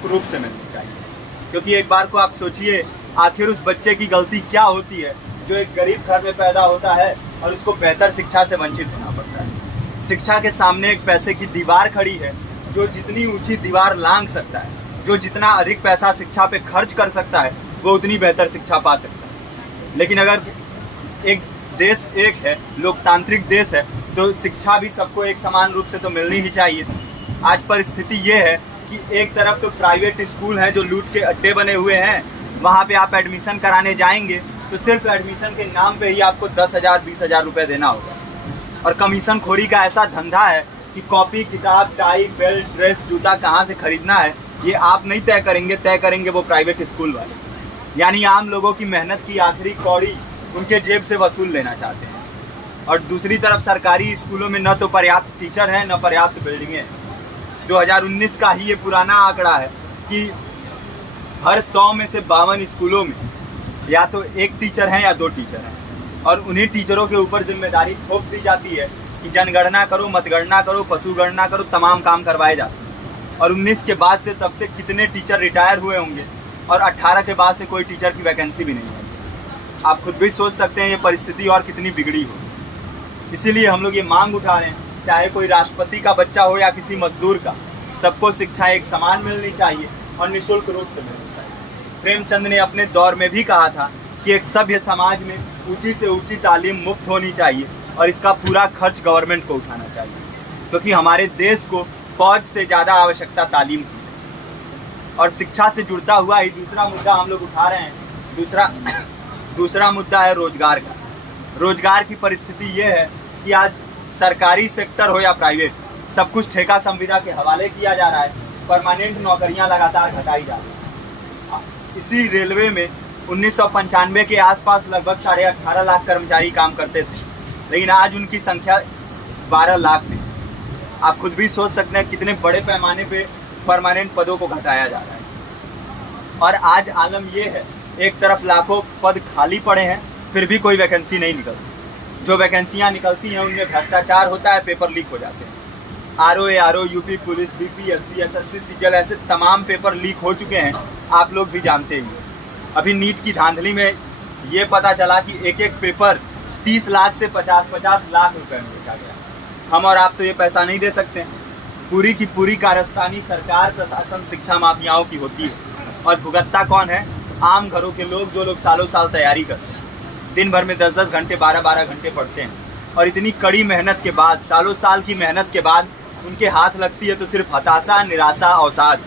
निःशुल्क रूप से मिलनी चाहिए। क्योंकि एक बार को आप सोचिए, आखिर उस बच्चे की गलती क्या होती है जो एक गरीब घर में पैदा होता है और उसको बेहतर शिक्षा से वंचित होना पड़ता है। शिक्षा के सामने एक पैसे की दीवार खड़ी है, जो जितनी ऊंची दीवार लांघ सकता है, जो जितना अधिक पैसा शिक्षा पे खर्च कर सकता है, वो उतनी बेहतर शिक्षा पा सकता है। लेकिन अगर एक देश एक है, लोकतांत्रिक देश है, तो शिक्षा भी सबको एक समान रूप से तो मिलनी ही चाहिए। आज परिस्थिति ये है कि एक तरफ तो प्राइवेट स्कूल हैं जो लूट के अड्डे बने हुए हैं, वहाँ पे आप एडमिशन कराने जाएंगे तो सिर्फ एडमिशन के नाम पे ही आपको 10,000 20,000 रुपये देना होगा। और कमीशन खोरी का ऐसा धंधा है कि कॉपी, किताब, टाई, बेल्ट, ड्रेस, जूता कहाँ से खरीदना है ये आप नहीं तय करेंगे वो प्राइवेट स्कूल वाले। यानी आम लोगों की मेहनत की आखिरी कौड़ी उनके जेब से वसूल लेना चाहते हैं। और दूसरी तरफ सरकारी स्कूलों में न तो पर्याप्त टीचर हैं, न पर्याप्त बिल्डिंगें हैं। 2019 का ही ये पुराना आंकड़ा है कि हर 100 में से 52 स्कूलों में या तो एक टीचर हैं या 2 टीचर हैं, और उन्हीं टीचरों के ऊपर जिम्मेदारी थोप दी जाती है कि जनगणना करो, मतगणना करो, पशु गणना करो, तमाम काम करवाए जाते हैं। और 19 के बाद से तब से कितने टीचर रिटायर हुए होंगे, और 18 के बाद से कोई टीचर की वैकेंसी भी नहीं है। आप खुद भी सोच सकते हैं ये परिस्थिति और कितनी बिगड़ी हो। इसीलिए हम लोग ये मांग उठा रहे हैं, चाहे कोई राष्ट्रपति का बच्चा हो या किसी मजदूर का, सबको शिक्षा एक समान मिलनी चाहिए और निःशुल्क रूप से मिलनी चाहिए। प्रेमचंद ने अपने दौर में भी कहा था कि एक सभ्य समाज में ऊंची से ऊंची तालीम मुफ्त होनी चाहिए और इसका पूरा खर्च गवर्नमेंट को उठाना चाहिए, क्योंकि हमारे देश को फौज से ज़्यादा आवश्यकता तालीम की है। और शिक्षा से जुड़ता हुआ ही दूसरा मुद्दा हम लोग उठा रहे हैं। दूसरा मुद्दा है रोजगार का। रोजगार की परिस्थिति ये है कि आज सरकारी सेक्टर हो या प्राइवेट, सब कुछ ठेका संविदा के हवाले किया जा रहा है। परमानेंट नौकरियां लगातार घटाई जा रही हैं। इसी रेलवे में 1995 के आसपास लगभग 18.5 लाख कर्मचारी काम करते थे, लेकिन आज उनकी संख्या 12 लाख है। आप खुद भी सोच सकते हैं कितने बड़े पैमाने पे परमानेंट पदों को घटाया जा रहा है। और आज आलम ये है, एक तरफ लाखों पद खाली पड़े हैं, फिर भी कोई वैकेंसी नहीं निकलती। जो वैकेंसियां निकलती हैं उनमें भ्रष्टाचार होता है, पेपर लीक हो जाते हैं। RO, UP police, BPSC, SSC, CGL, ऐसे तमाम पेपर लीक हो चुके हैं, आप लोग भी जानते ही हैं। अभी नीट की धांधली में ये पता चला कि एक एक पेपर 30 लाख से 50-50 लाख रुपए में बेचा गया। हम और आप तो ये पैसा नहीं दे सकते। पूरी की पूरी कारस्तानी सरकार, प्रशासन, शिक्षा माफियाओं की होती है, और भुगतता कौन है? आम घरों के लोग, जो लोग सालों साल तैयारी करते हैं, दिन भर में 10-10 घंटे, 12-12 घंटे पढ़ते हैं, और इतनी कड़ी मेहनत के बाद, सालों साल की मेहनत के बाद उनके हाथ लगती है तो सिर्फ हताशा, निराशा, अवसाद।